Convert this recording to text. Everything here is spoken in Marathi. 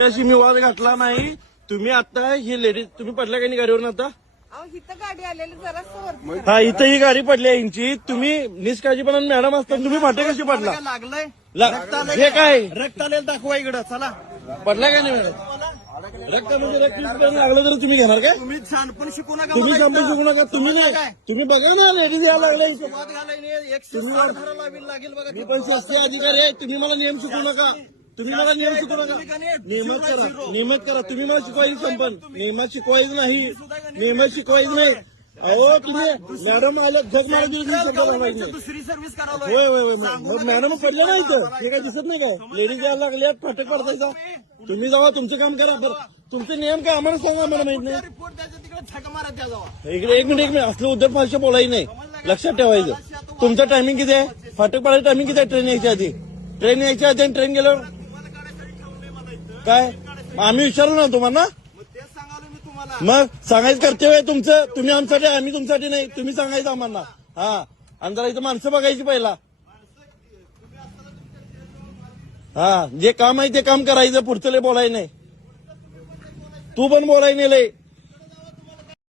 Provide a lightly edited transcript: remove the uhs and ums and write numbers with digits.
त्याशी मी वाद घातला नाही. तुम्ही आता ही लेडीज तुम्ही पडल्या का नाही गाडीवरून आता? इथं गाडी आलेली जरा हा इथं ही गाडी पडली आहे यांची. तुम्ही निष्काळजीपणा मॅडम असताना तुम्ही फाटे कशी पडला? लागलंय हे काय रक्त आलेलं दाखवा इकडं चला. पडला काय नाही मॅडम? रक्त म्हणजे रक्त लागलं तर तुम्ही घेणार काय? तुम्ही छानपण शिकू नका तुम्ही मला संपे इथं. शिकू नका. तुम्ही नाही तुम्ही बघा ना लेडीज यायला लागल्या इथं. वाद घालायने 160 धारा लावी लागेल बघा. मी पण शासकीय अधिकारी आहे. तुम्ही मला नियम शिकू नका. तुम्ही मला नियम शिकू नका. नियमात करा नियमात करा. तुम्ही मला शिकवायचं संपन. नियमात शिकवायचं नाही. नियमात शिकवायचं नाही. अहो तुम्ही मॅडम आले जग मला शब्द लावायचं नाही. दुसरी सर्व्हिस करावं. होय होय होय मग मॅडम पडलं नाही इथं. हे काय दिसत नाही काय? लेडीज यायला लागल्या फाटक पडतायचा. तुम्ही जावा तुमचं काम करा. बरं तुमचे नियम काय आम्हाला सांगा. आम्हाला माहित नाही. रिपोर्ट द्यायचा तिकडे छक मारा त्या जावा. इकडे एक मिनिट असलं उद्धट भाषा बोलायचं नाही. लक्षात ठेवायचं. तुमचं टायमिंग किती आहे? फाटक पडायचं टायमिंग किती आहे? ट्रेन यायच्या आधी. ट्रेन यायच्या आधी आणि ट्रेन गेल्यावर काय? आम्ही विचारलो ना तुम्हाला. मग तेच सांगालो मी तुम्हाला. मग सांगायचं कर्तव्य आहे तुमचं. तुम्ही आमच्यासाठी आम्ही तुमच्यासाठी नाही. तुम्ही सांगायचं आम्हाला. हा आणि जरा इथं माणसं बघायची पहिला. हा जे काम आहे ते काम करायचं. पुढचं लय बोलायचं नाही. तू पण बोलाय नाही लय.